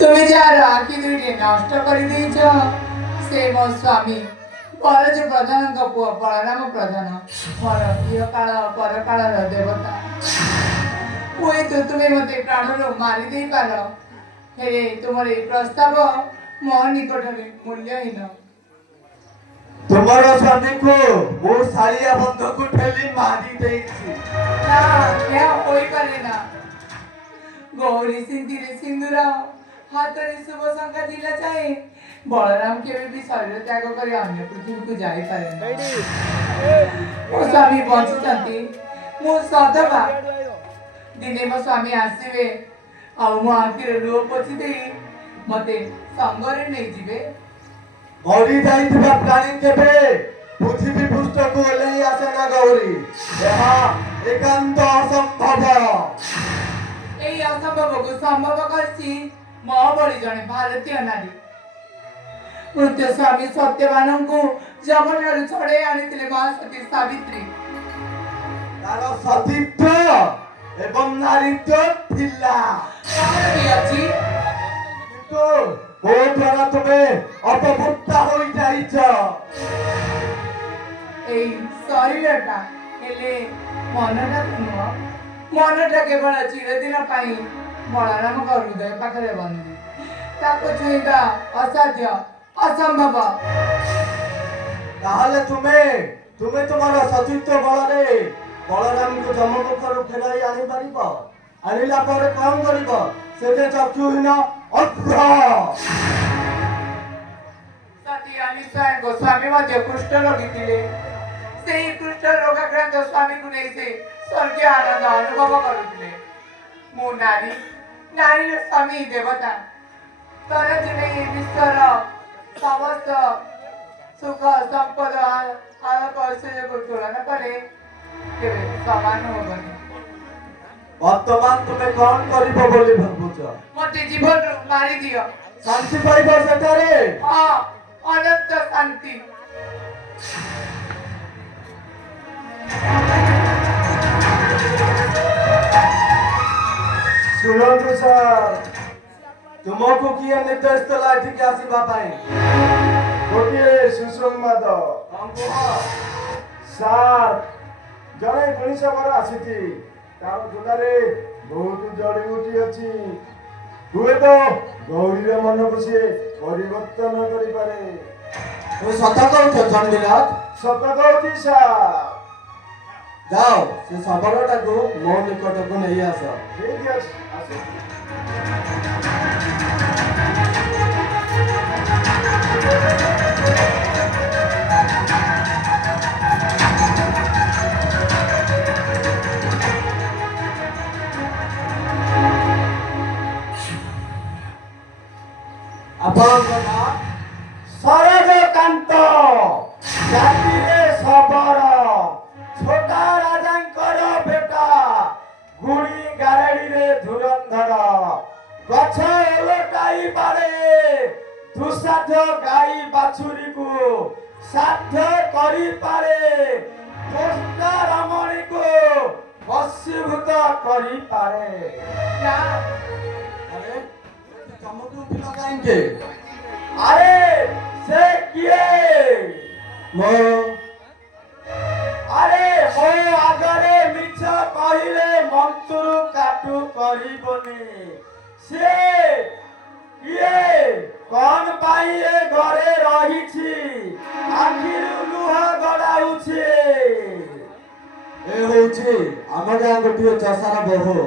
তুমি যার আঁকি দুইটি নষ্ট করে দিয়েছ ସେ ମୋ ସ୍ୱାମୀ ବଳଜ ପ୍ରଧାନଙ୍କ ପୁଅ ବଳରାମ ପ୍ରଧାନ ମୋର ଇହକାଳ ପରକାଳର ଦେବତା। ହୁଏତ ତୁମେ ମୋତେ ପ୍ରାଣରୁ ମାରି ଦେଇପାର, ହେଲେ ତୁମର ଏହି ପ୍ରସ୍ତାବ ମୋ ନିକଟରେ ମୂଲ୍ୟହୀନ। ତୁମର ସ୍ୱାମୀକୁ ମୁଁ ଶାଳିଆ ବନ୍ଧକୁ ଠେଲି ମାରି ଦେଇଛି। ନା, ଏହା ହୋଇପାରେ ନା। ଗୌରୀ ସିନ୍ଧିରେ ସିନ୍ଦୁର, ହାତରେ ଶୁଭ ଶଙ୍ଖା ଥିଲା ଯାଏ ବଳରାମ କେବେ ବି ଶରୀର ତ୍ୟାଗ କରି ଅନ୍ୟ ପୃଥିବୀକୁ ଯାଇପାରେ ନା। ମୋ ସ୍ୱାମୀ ବଞ୍ଚିଛନ୍ତି, ମୁଁ ସଧବା। ଦିନେ ମୋ ସ୍ୱାମୀ ଆସିବେ ଆଉ ମୋ ଆଖିରେ ଲୁହ ପୋଛି ଦେଇ ମତେ ସଙ୍ଗରେ ନେଇଯିବେ। ମରି ଯାଇଥିବା ପ୍ରାଣୀ କେବେ ପୃଥିବୀ ପୃଷ୍ଠକୁ ଓହ୍ଲେଇ ଆସେ ନା ଗୌରୀ, ଏହା ଏକାନ୍ତ ଅସମ୍ଭବ। এই অসম্ভবକୁ ସମ୍ଭବ କରିଛି ମୋ ଭଳି ଜଣେ ଭାରତୀୟ ନାରୀ। ମୃତ୍ୟୁ ସ୍ୱାମୀ ସତ୍ୟବାନଙ୍କୁ ଯମଠାରୁ ଛଡ଼େଇ ଆଣିଥିଲେ ମହାସତୀ ସାବିତ୍ରୀ। ତାର ସତୀତ୍ୱ ଏବଂ ନାରୀତ୍ୱ ଥିଲା। କଣ ବି ଅଛି? କିନ୍ତୁ ମୋ ଦ୍ୱାରା ତୁମେ ଅପଭୁକ୍ତା ହୋଇଯାଇଛ। এই ଶରୀରଟା ହେଲେ ମନଟା ନୁହଁ। ମନଟା କେବଳ ଚିରଦିନ ପାଇଁ ବଳରାମଙ୍କ ହୃଦୟ ପାଖରେ ବନ୍ଦୀ। ତାକୁ ଛୁଇଁବା ଅସାଧ୍ୟ, ଅସମ୍ଭବ। ତାହେଲେ ତୁମେ ତୁମର ସତୀତ୍ୱ ବଳରେ ବଳରାମଙ୍କୁ ଯମମୁଖରୁ ଫେରାଇ ଆଣିପାରିବ? ଆଣିଲା ପରେ କଣ କରିବ? ସେ ଯେ ଚକ୍ଷୁହୀନ ଅନ୍ଧ। ସତୀ ଅନିଶ୍ଚୟ ଗୋସ୍ୱାମୀ ମଧ୍ୟ କୁଷ୍ଠ ରୋଗୀ ଥିଲେ। ସେହି କୁଷ୍ଠ ରୋଗାକ୍ରାନ୍ତ ସ୍ୱାମୀକୁ ନେଇ ସେ ସ୍ୱର୍ଗୀୟ ଆନନ୍ଦ ଅନୁଭବ କରୁଥିଲେ। ମୁଁ ନାରୀ, ନାରୀର ସ୍ୱାମୀ ଦେବତା। ତର ଯେବେ ଏ ବିଶ୍ୱର ସମସ୍ତ ସୁଖ ସମ୍ପଦ ଆଲୋକ ଐଶ୍ୱର୍ଯ୍ୟକୁ ତୁଳନା କଲେ କେବେ ସମାନ ହବନି। ବର୍ତ୍ତମାନ ତୁମେ କଣ କରିବ ବୋଲି ଭାବୁଛ? ମତେ ଜୀବନରୁ ମାରିଦିଅ। ଶାନ୍ତି ପାଇବ ସେଠାରେ? ହଁ, ଅନନ୍ତ ଶାନ୍ତି। ଶୁଣନ୍ତୁ ସାର୍, ତୁମକୁ କିଏ ନିର୍ଦ୍ଦେଶ ଦେଲା ଏଠିକି ଆସିବା ପାଇଁ? ଗୋଟିଏ ସୁସମ୍ବାଦ ସାର୍, ଜଣେ ମଣିଷଙ୍କର ଆସିଛି। ତାର ଝୋଲାରେ ବହୁତ ଜଡ଼ିବୁଟି ଅଛି। ହୁଏତ ଗୌରୀର ମନକୁ ସିଏ ପରିବର୍ତ୍ତନ କରିପାରେ। ତୁମେ ସତ କହୁଛ ଚଣ୍ଡୀନାଥ? ସତ କହୁଛି ସାର୍। ଯାଅ, ସେ ଶବରଟାକୁ ମୋ ନିକଟକୁ ନେଇ ଆସ। ଠିକ ଅଛି, ଆସ। ଆପଣଙ୍କ ନାଁ? ସରଜକାନ୍ତ, ଜାତିରେ ଶବର, ଛୋଟା ରାଜାଙ୍କର ବେଟା, ଗୁଣି ଗାରେଡିରେ ଧୁରନ୍ଧର, ଗଛ ଓଲଟାଇ ପାରେ, ଦୁଃସାଧ୍ୟ ଗାଈ ବାଛୁରୀକୁ ସାଧ୍ୟ କରିପାରେ, ଦୁଷ୍ଟ ରମଣୀକୁ ବଶୀଭୂତ କରିପାରେ। ନା, ଆରେ ଚମକୁ ଉଠିଲ କାହିଁକି? ଆରେ ସେ କିଏ? ଆରେ ମୋ ଆଗରେ ମିଛ କହିଲେ ମନ୍ତୁରୁ କାଟୁ କରିବନି। ସେ କିଏ? କଣ ପାଇଁ ଏ ଘରେ ରହିଛି? ଆଖିରୁ ଲୁହ ଗଡ଼ାଉଛି। ଏ ହଉଛି ଆମ ଗାଁ ଗୋଟିଏ ଚଷାର ବୋହୂ।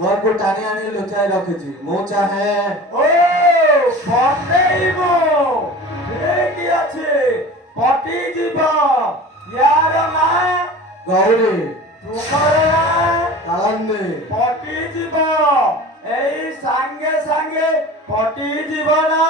ମୋକୁ ଟାଣି ଆଣି ଲୁଚାଇ ରଖିଛି। ମୁଁ ଚାହେଁ ଓ ପଟେଇବୁ। ଠିକ ଅଛି, ପଟି ଯିବ। ୟାର ନାଁ ଗୌରୀ, ତୁମର ନାଁ କାଳନ୍ଦୀ। ପଟି ଯିବ, ଏଇ ସାଙ୍ଗେ ସାଙ୍ଗେ ପଟି ଯିବ ନା?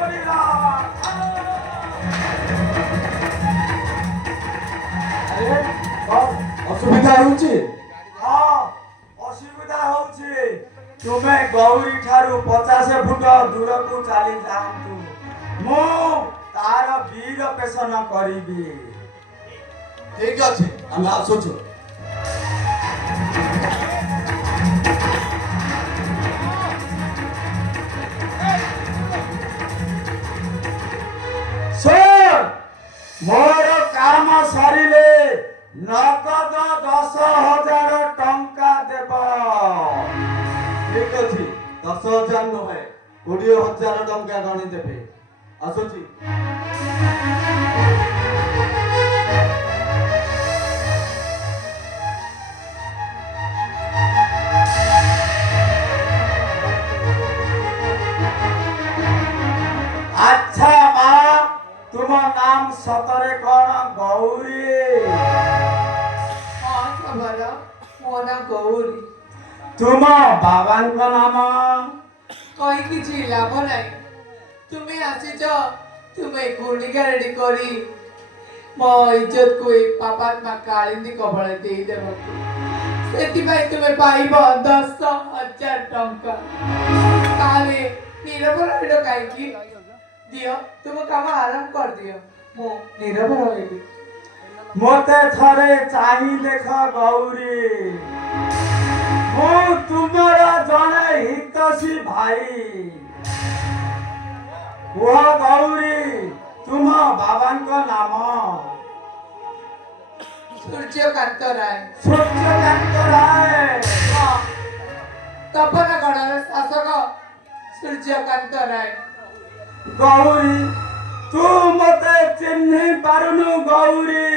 କରିଲା। ଆରେ କଣ ଅସୁବିଧା ହେଉଛି? ହଁ ଅସୁବିଧା ହଉଛି। ତୁମେ ଗୌରୀ ଠାରୁ 50 ଫୁଟ ଦୂରକୁ ଚାଲି ଯାଆନ୍ତୁ। ମୁଁ ତାର ବୀର ପେଷଣ କରିବି। ଠିକ ଅଛି, ଆମେ ଆସୁଛୁ। ଶୁଣ, ମୋର କାମ ସରିଲେ ନଗଦ 10,000 ଟଙ୍କା ଦେବ। ଠିକ ଅଛି, 10,000 ନୁହେଁ 20,000 ଟଙ୍କା ଗଣିଦେବେ। ଆସୁଛି। ଆଚ୍ଛା ମା, ତୁମ ନାମ ସତରେ କଣ ଗୌରୀ? ହଁ ସବର, ମୋ ନା ଗୌରୀ। ତୁମ ବାବାଙ୍କ ନାମ? କହି କିଛି ଲାଭ ନାହିଁ। ତୁମେ ଆସିଛ, ତୁମେ ଗୁଣିଗାରେଡ଼ି କରି ମୋ ଇଜ୍ଜତକୁ ଏଇ ପାପାତ୍ମା କାଳିନ୍ଦୀ କବଳରେ ଦେଇଦେବାକୁ। ସେଥିପାଇଁ ତୁମେ ପାଇବ 10,000 ଟଙ୍କା। ତାହେଲେ ନୀରବ ରହିଲ କାହିଁକି? ଦିଅ, ତୁମ କାମ ଆରମ୍ଭ କରିଦିଅ, ମୁଁ ନୀରବ ରହିବି। ମୋତେ ଥରେ ଚାହିଁ ଦେଖ ଗୌରୀ। ମୁଁ ତୁମର ଜଣେ ହିତୈଷୀ ଭାଇ। କୁହ ଗୌରୀ, ତୁମ ବାବାଙ୍କ ନାମ? ସୂର୍ଯ୍ୟକାନ୍ତ ରାୟ। ସୂର୍ଯ୍ୟକାନ୍ତ ରାୟ। ହଁ, ତପନଗଡ଼ର ଶାସକ ସୂର୍ଯ୍ୟକାନ୍ତ ରାୟ। ଗୌରୀ, ତୁ ମୋତେ ଚିହ୍ନି ପାରୁନୁ ଗୌରୀ।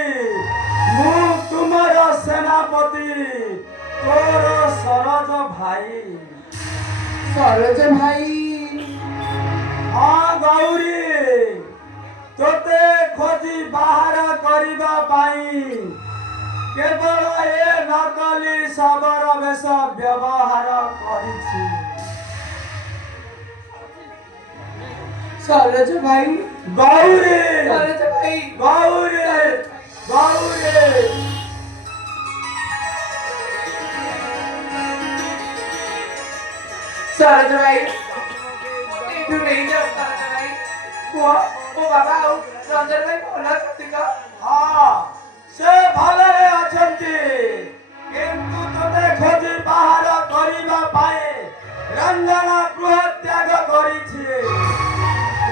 ମୁଁ ତୁମର ସେନାପତି, ତୋର ସରୋଜ ଭାଇ। ସରୋଜ ଭାଇ? ହଁ ଗୌରୀ, ତୋତେ ଖୋଜି ବାହାର କରିବା ପାଇଁ କେବଳ ଏ ନକଲି ଶବର ବେଶ ବ୍ୟବହାର କରିଛି। ସରୋଜ ଭାଇ? ଗୌରୀ, ସରୋଜ ଭାଇ? ଗୌରୀ, ଗୌରୀ। ସରୋଜ ଭାଇ, ଏଇଠୁ ନେଇଯାଅ ସରୋଜ ଭାଇ। କୁହ, ମୋ ବାବା ଆଉ ରଞ୍ଜନ ଭାଇ ଭଲ ଅଛନ୍ତି ତ? ହଁ, ସେ ଭଲରେ ଅଛନ୍ତି, କିନ୍ତୁ ତୋତେ ଖୋଜି ବାହାର କରିବା ପାଇଁ ରଞ୍ଜନ ଗୃହ ତ୍ୟାଗ କରିଛି।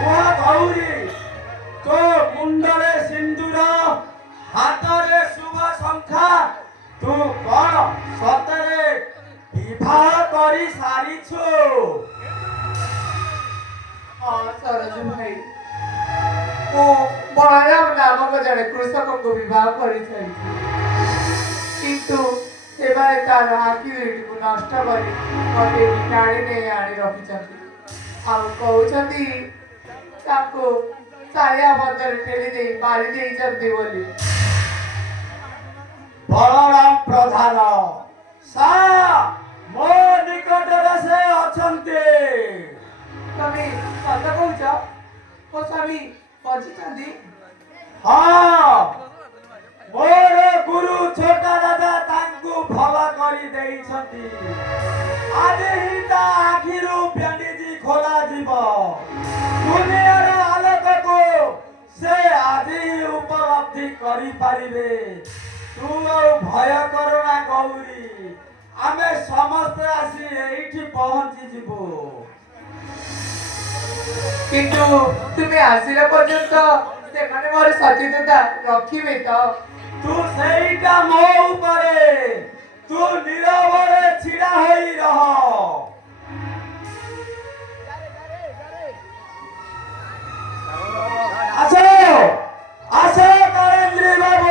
କୁହ ଗୌରୀ, ତୋ ମୁଣ୍ଡରେ ସିନ୍ଦୁର, ହାତରେ ଶୁଭ ଶଙ୍ଖା, ତୁ କଣ ସତରେ ବିବାହ କରି ସାରିଛୁ? ହଁ ସରୋଜ ଭାଇ, ମୁଁ ବଳରାମ ନାମକ ଜଣେ କୃଷକଙ୍କୁ ବିବାହ କରିସାରିଛି। କିନ୍ତୁ ସେମାନେ ତାର ଆଖି ଦୁଇଟିକୁ ନଷ୍ଟ କରି ମୋତେ ଟାଣି ନେଇ ଆଣି ରଖିଛନ୍ତି। ଆଉ କହୁଛନ୍ତି ତାଙ୍କୁ ସାରିଆ ମଧ୍ୟରେ ଠେଲି ଦେଇ ମାରି ଦେଇଛନ୍ତି ବୋଲି। ବଳରାମ ପ୍ରଧାନ ସା ମୋ ନିକଟରେ ସେ ଅଛନ୍ତି। ତମେ ସତ କହୁଛ? ମୋ ସ୍ୱାମୀ ବଞ୍ଚିଛନ୍ତି? ହଁ, ମୋର ଗୁରୁ ଛୋଟା ରାଜା ତାଙ୍କୁ ଭଲ କରି ଦେଇଛନ୍ତି। ଆଜି ହିଁ ତା ଆଖିରୁ ବ୍ୟାଣ୍ଡେଜ ଖୋଲାଯିବ। ଦୁନିଆର ଆଲୋକକୁ ସେ ଆଜି ହିଁ ଉପଲବ୍ଧି କରିପାରିବେ। ତୁ ଆଉ ଭୟ କର ନା ଗୌରୀ, ଆମେ ସମସ୍ତେ ଆସି ଏଇଠି ପହଞ୍ଚିଯିବୁ। କିନ୍ତୁ ତୁମେ ଆସିଲା ପର୍ଯ୍ୟନ୍ତ ସେମାନେ ମୋର ସଚେତନତା ରଖିବେ ତ? ତୁ ସେଇଟା ମୋ ଉପରେ, ତୁ ନିରବରେ ଛିଡ଼ା ହୋଇ ରହ। ଆସ ଆସ ନରେନ୍ଦ୍ର ବାବୁ।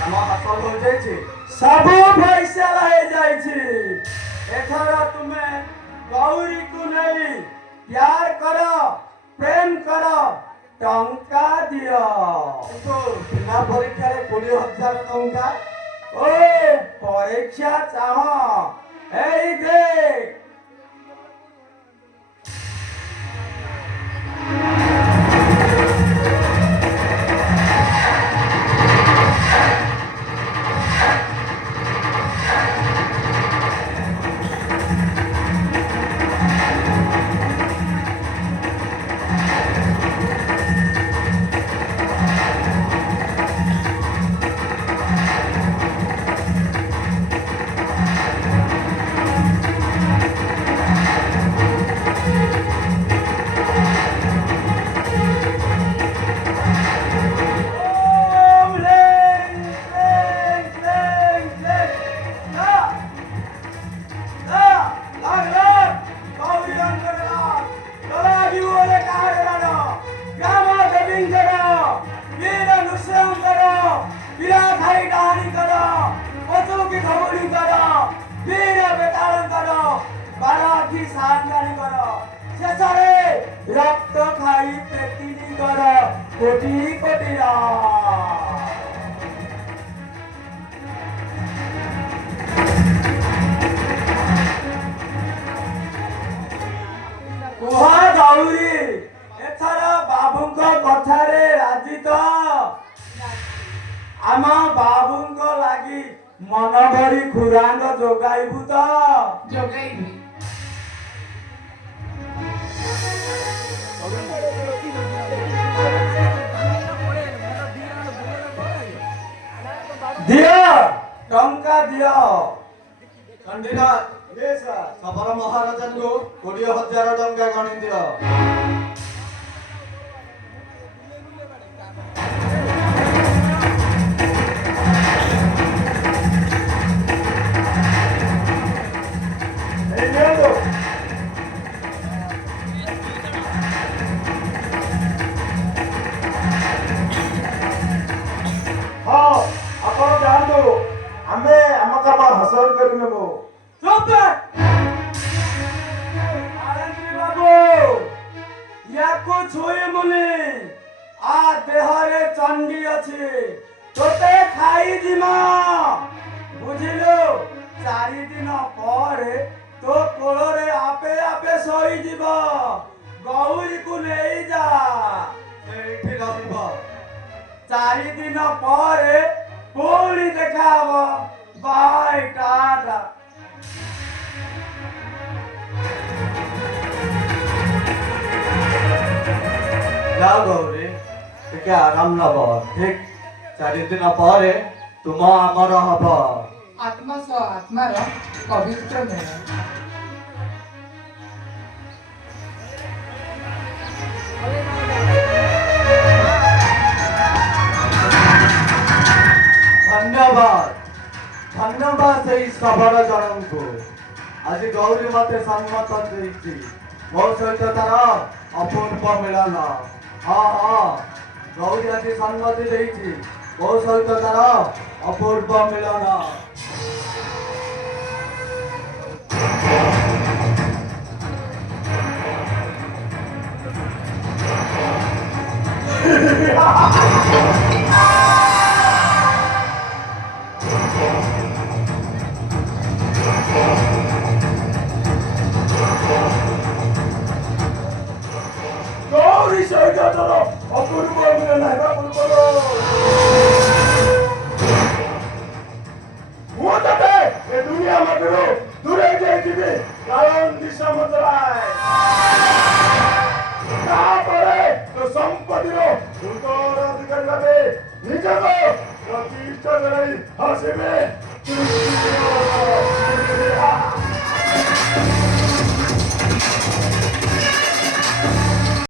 କାମ ହାସଲ ହୋଇଯାଇଛି। ସବୁ ଫଇସଲା ହେଇଯାଇଛି। ଏଥର ତୁମେ ଗୌରୀକୁ ନେଇ ପ୍ୟାର କର, ପ୍ରେମ କର, ଟଙ୍କା ଦିଅ। କିନ୍ତୁ ବିନା ପରୀକ୍ଷାରେ 20,000 ଟଙ୍କା? ଓ ପରୀକ୍ଷା ଚାହ, ଏଇ ଦେଖ। রক্ত খাই পেতিনি কর কোটি কোটি କୁହ ଗୌରୀ, ଏଥର ବାବୁଙ୍କ କଥାରେ ରାଜି ତ? ଆମ ବାବୁଙ୍କ ଲାଗି ମନ ଭରି ଖୁରାଙ୍ଗ ଯୋଗାଇବୁ ତ? ଯୋଗାଇବି। ଦିଅ ଟଙ୍କା ଦିଅ। ଚଣ୍ଡୀନାଥ, ଶବର ମହାରାଜାଙ୍କୁ 20,000 ଟଙ୍କା ଗଣି ଦିଅ। ଏଇ ନିଅନ୍ତୁ। ହଁ, ଆପଣ ଯାଆନ୍ତୁ, ଆମେ ଆମ କାମ ହାସଲ କରି ନେବୁ। ଚୁପ! ଆରେନ୍ଦ୍ରୀ ବାବୁ, ୟାକୁ ଛୁଇଁବୁନି। ଆ ଦେହରେ ଚଣ୍ଡୀ ଅଛି, ତୋତେ ଖାଇଯିବ। ବୁଝିଲୁ? 4 ଦିନ ପରେ ତୋ କୋଳରେ ଆପେ ଆପେ ଶୋଇଯିବ। ଗୌରୀକୁ ନେଇଯା। ସେଇଠି ରହିବ। 4 ଦିନ ପରେ ପୁଣି ଦେଖା ହବ। ବାଏ ଟାଟା। ଯାଅ ଗୌରୀ, ଟିକେ ଆରାମ ନବ। ଠିକ 4 ଦିନ ପରେ ତୁମ ଆମର ହବ। ଆତ୍ମା ସହ ଆତ୍ମାର ପବିତ୍ର ମିଳନ। ଧନ୍ୟବାଦ, ଧନ୍ୟବାଦ ସେଇ ଶବର ଜଣଙ୍କୁ। ଆଜି ଗୌରୀ ମତେ ସମ୍ମତ ଦେଇଛି। ମୋ ସହିତ ତାର ଅପୂର୍ବ ମିଳନ। ହଁ ହଁ, ଗୌରୀ ଆଜି ସମ୍ମତି ଦେଇଛି। ମୋ ସହିତ ତାର ଅପୂର୍ବ ମିଳନ। ଗୌରୀ ସହିତ ତୋର ଅପୂର୍ବ ମିଳନ ହେବା ପୂର୍ବରୁ ମୁଁ ତତେ ଏ ଦୁନିଆ ମଧ୍ୟରୁ ଦୂରେଇ ଦେଇଯିବି। କାରଣ ଦିଶା ମତରାଏ। ତାପରେ ତୋ ସମ୍ପତ୍ତିର ଉତ୍ତରାଧିକାରୀ ଭାବେ ନିଜକୁ ପ୍ରତିଷ୍ଠା କରାଇ ଆସିବେ।